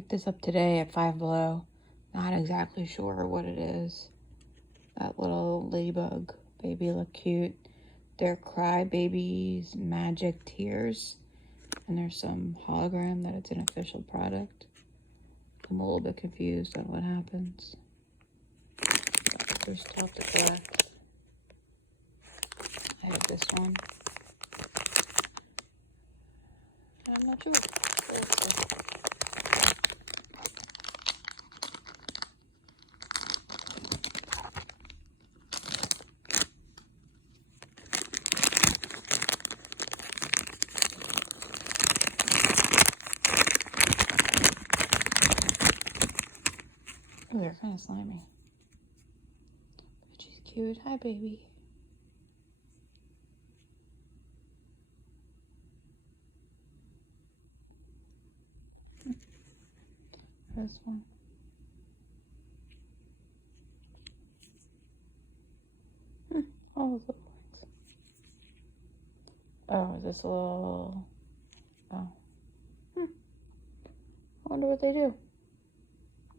picked this up today at Five Below. Not exactly sure what it is. That little ladybug baby look cute. They're Cry Babies Magic Tears. And there's some hologram that it's an official product. I'm a little bit confused on what happens. There's stuff to collect. I have this one. And I'm not sure. Oh, they're kind of slimy. But she's cute. Hi, baby. This one. Oh, look. Oh, is this a little... Oh. I wonder what they do.